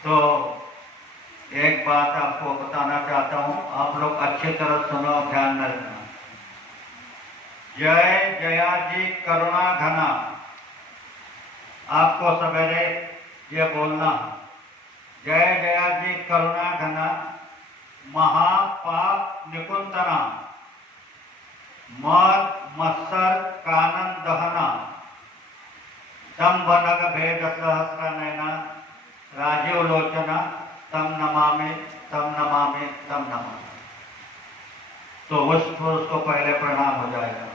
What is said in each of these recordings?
तो एक बात आपको बताना चाहता हूँ, आप लोग अच्छी तरह सुनो, ध्यान रखना। जय जयाजी करुणा घना, आपको सवेरे ये बोलना है। जय जयाजी करुणा घना, महापाप निकुंतना, मद मत्सर कानन दहना, तम बनग भेद सहस्र नैना, राजीव लोचना, तम नमामि तम नमामि तम नमामि। तो उसको पहले प्रणाम हो जाएगा।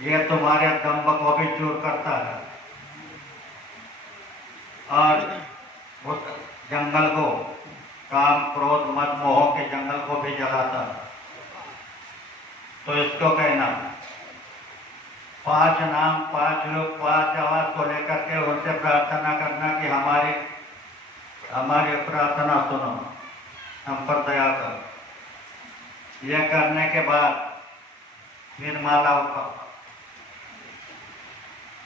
ये तुम्हारे दम्भ को भी चूर करता है और उस जंगल को, काम क्रोध मद मोह के जंगल को भी जलाता है। तो इसको कहना 5 नाम, 5 लोग, 5 आवाज को लेकर के उनसे प्रार्थना करना कि हमारी प्रार्थना सुनो, हम पर दया करो। यह करने के बाद फिर माला उठाओ।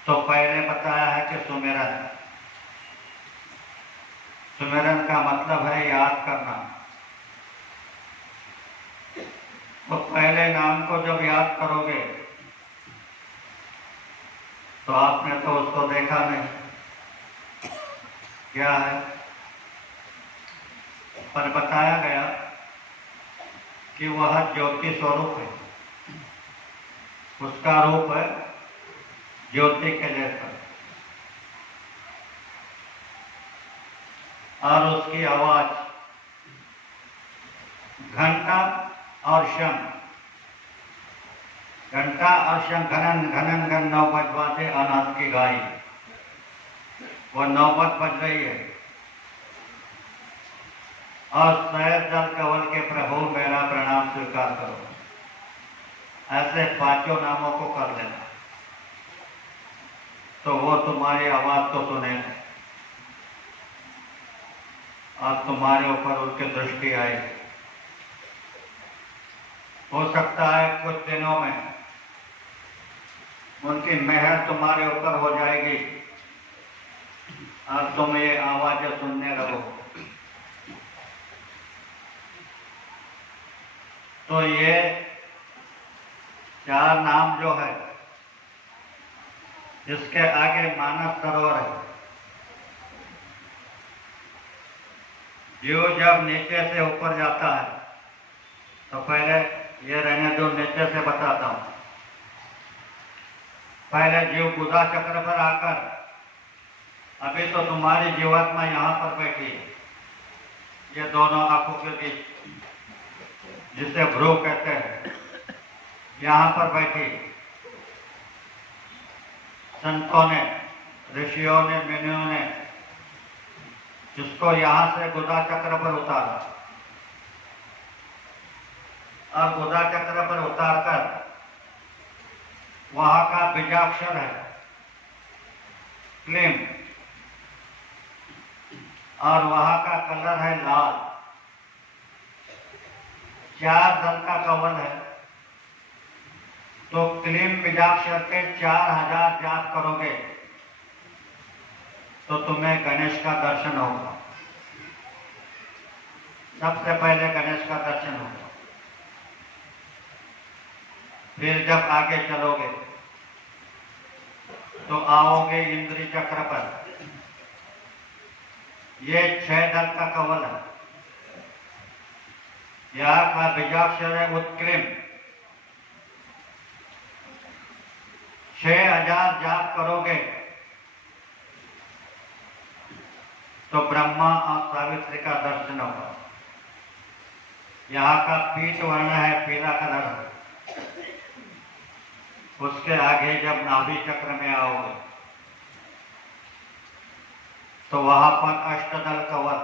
तो पहले बताया है कि सुमिरन, सुमिरन का मतलब है याद करना। तो पहले नाम को जब याद करोगे तो आपने तो उसको देखा नहीं, क्या है, पर बताया गया कि वह ज्योति स्वरूप है, उसका रूप है ज्योति के जैसा, और उसकी आवाज घंटा और शंख, घंटा और शंख घनन घनन घन नौबत बाजे अनाथ की गाय, वो नौबत बज रही है। और शहर जल कवल के प्रभु मेरा प्रणाम स्वीकार करो। ऐसे 5 नामों को कर लेना, तो वो तुम्हारी आवाज को सुनेंगे और तुम्हारे ऊपर उनकी दृष्टि आएगी। हो सकता है कुछ दिनों में उनकी मेहर तुम्हारे ऊपर हो जाएगी और तुम ये आवाजें सुनने लगो। तो ये 4 नाम जो है, इसके आगे मानस सरोवर है। जीव जब नीचे से ऊपर जाता है, तो पहले ये रहने दो, नीचे से बताता हूं। पहले जीव गुदा चक्र पर आकर, अभी तो तुम्हारी जीवात्मा यहां पर बैठी है, ये दोनों आंखों के बीच, जिसे भ्रू कहते हैं, यहां पर बैठी। संतों ने, ऋषियों ने, मुनियों ने जिसको यहां से गुदा चक्र पर उतारा, और गुदा चक्र पर उतारकर वहां का बीजाक्षर है क्लीम, और वहां का कलर है लाल। 4 दल का कवल है। तो क्लीम बीजाक्षर के 4000 जाप करोगे तो तुम्हें गणेश का दर्शन होगा। सबसे पहले गणेश का दर्शन होगा। फिर जब आगे चलोगे तो आओगे इंद्री चक्र पर। ये 6 दल का कवल है। यहाँ का बीजाक्षर है उत्क्लिम। 6000 जाप करोगे तो ब्रह्मा और सावित्री का दर्शन होगा। यहाँ का पीठ वर्ण है पीला कलर। उसके आगे जब नाभि चक्र में आओगे तो वहां पर अष्टदल कवल,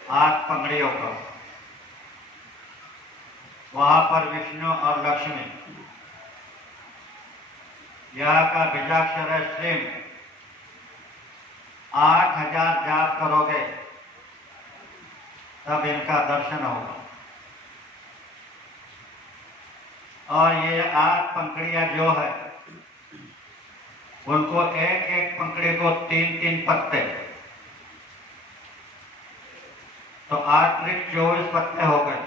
8 पंगड़ियों का, वहां पर विष्णु और लक्ष्मी। यहाँ का बीजाक्षर है श्रीम। 8000 जाप करोगे तब इनका दर्शन होगा। और ये 8 पंखड़ियां जो है, उनको एक एक पंखड़ी को 3-3 पत्ते, तो 8 त्रिक 24 पत्ते हो गए।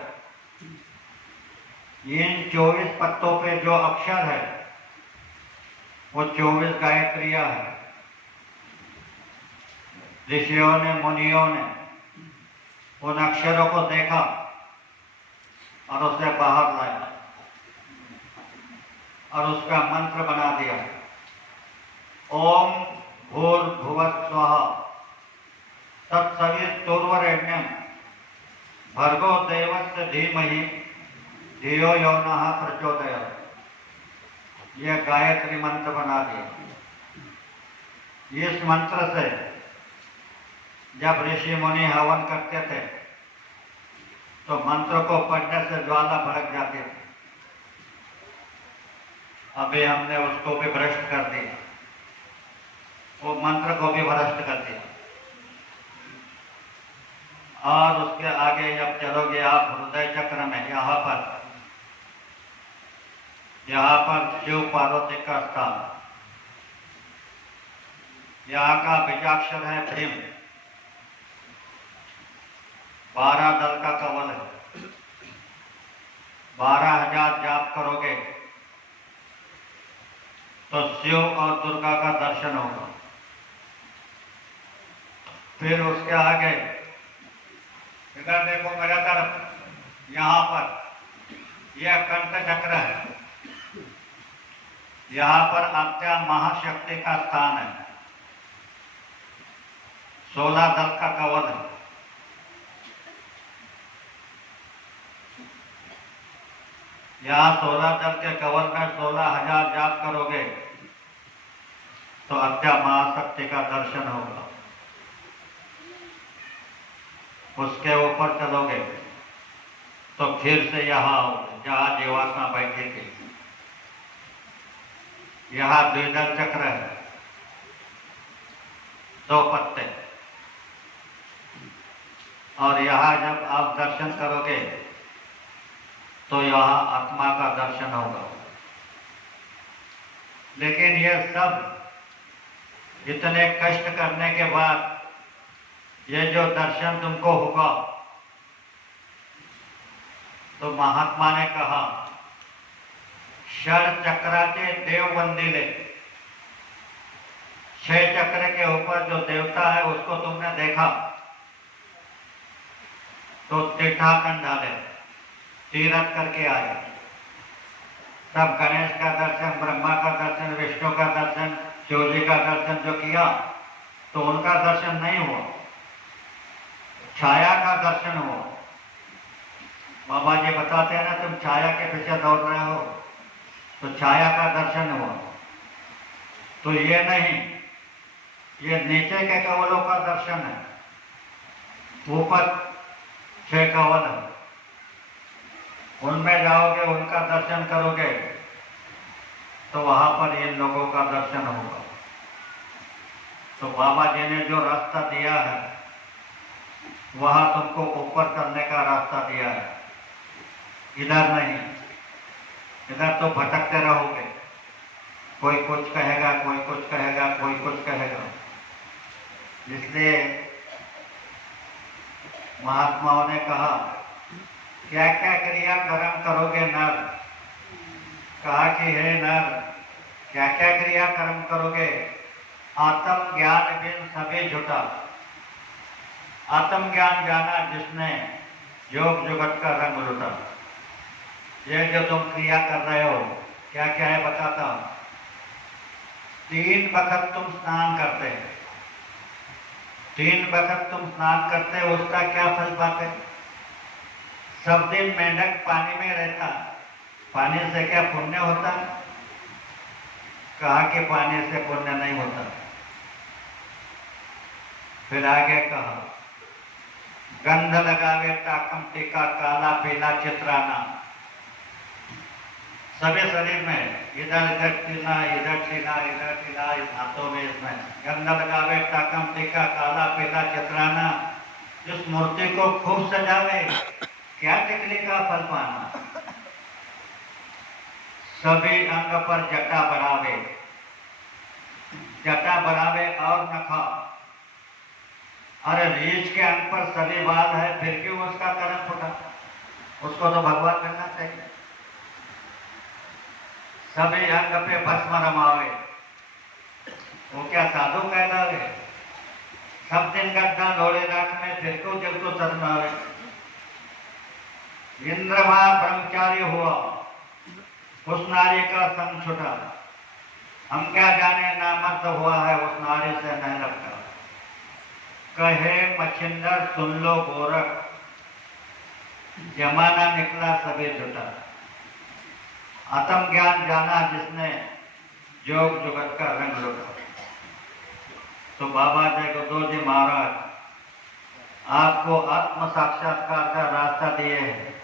इन 24 पत्तों पे जो अक्षर है वो 24 गायत्रियां है। ऋषियों ने, मुनियों ने उन अक्षरों को देखा और उसे बाहर लाया और उसका मंत्र बना दिया। ओम भूर्भुवः स्वः तत्सवितुर्वरेण्यं भर्गो देवस्य धीमहि धियो यो नः प्रचोदयात्। यह गायत्री मंत्र बना दिया। इस मंत्र से जब ऋषि मुनि हवन करते थे तो मंत्र को पढ़ने से ज्वाला भड़क जाती थी। अभी हमने उसको भी भ्रष्ट कर दिया, वो मंत्र को भी भ्रष्ट कर दिया। और उसके आगे जब चलोगे आप हृदय चक्र में, यहाँ पर शिव पार्वती का स्थान, यहाँ का बीजाक्षर है भीम। 12 दल का कवल है। 12,000 जाप करोगे तो शिव और दुर्गा का दर्शन होगा। फिर उसके आगे इधर देखो मेरा तरफ, यहाँ पर यह कंठ चक्र है। यहाँ पर आद्या महाशक्ति का स्थान है। 16 दल का कवल है। यहाँ 16 दल के कवल में 16,000 जाप करोगे तो आद्या महाशक्ति का दर्शन होगा। उसके ऊपर चलोगे तो फिर से यहाँ आओगे जहाँ जीवात्मा बैठी थी। यहाँ द्विदल चक्र है, 2 पत्ते। और यहाँ जब आप दर्शन करोगे तो यहाँ आत्मा का दर्शन होगा। लेकिन ये सब इतने कष्ट करने के बाद ये जो दर्शन तुमको होगा, तो महात्मा ने कहा षड चक्राचे देव वंदिले। 6 चक्र के ऊपर जो देवता है उसको तुमने देखा तो तीर्थाटन डाले, तीर्थ करके आए। तब गणेश का दर्शन, ब्रह्मा का दर्शन, विष्णु का दर्शन, शिव जी का दर्शन जो किया तो उनका दर्शन नहीं हुआ, छाया का दर्शन हुआ। बाबा जी बताते हैं ना, तुम छाया के पीछे दौड़ रहे हो, तो छाया का दर्शन हुआ। तो ये नहीं, ये नीचे के कवलों का दर्शन है, ऊपर 6 कवल है, उनमें जाओगे, उनका दर्शन करोगे तो वहां पर इन लोगों का दर्शन होगा। तो बाबा जी ने जो रास्ता दिया है वहां तुमको ऊपर चलने का रास्ता दिया है, इधर नहीं। इधर तो भटकते रहोगे, कोई कुछ कहेगा, कोई कुछ कहेगा, कोई कुछ कहेगा। इसलिए महात्माओं ने कहा क्या क्या क्रिया कर्म करोगे नर। कहा कि हे नर, क्या क्या क्रिया कर्म करोगे। आत्म ज्ञान बिन सभी झूठा। आत्म ज्ञान जाना जिसने योग जुगत का रंग लुटा। ये जो तुम क्रिया कर रहे हो क्या क्या है बताता हूं। 3 वक्त तुम स्नान करते, 3 वक्त तुम स्नान करते, उसका क्या फल पाते। सब दिन मेंढक पानी में रहता, पानी से क्या पुण्य होता। कहा कि पानी से पुण्य नहीं होता। फिर आगे कहा गंध लगावे टाकम टीका काला पीला चित्राना। सभी शरीर में इधर इधर टीला, इधर टीला, इधर टीला, इस हाथों में, इसमें गंध लगावे टाकम टीका काला पीला चित्राना। इस मूर्ति को खूब सजावे, क्या टिकली का फल पाना। सभी अंग पर जटा बढ़ावे, जटा बढ़ावे और न खा। अरे रीछ के अंग पर सभी बाल है, फिर क्यों उसका कर्म फूटा? उसको तो भगवान करना चाहिए। सभी अंग पे भस्म रमावे, वो क्या साधु कहलावे? सब दिन गद्दा ढोले राख में, फिर क्यों जब तो शरणावे। इंद्रवार ब्रह्मचारी हुआ, उस नारी का संग छुटा। हम क्या जाने नामर्द हुआ है, उस नारी से नहीं लगता। कहे मच्छिंदर सुन लो गोरख, जमाना निकला सभी जुटा। आत्म ज्ञान जाना जिसने, योग जुगत का रंग लुटा। तो बाबा जय गुरुदेव जी महाराज आपको आत्म साक्षात्कार का रास्ता दिए हैं।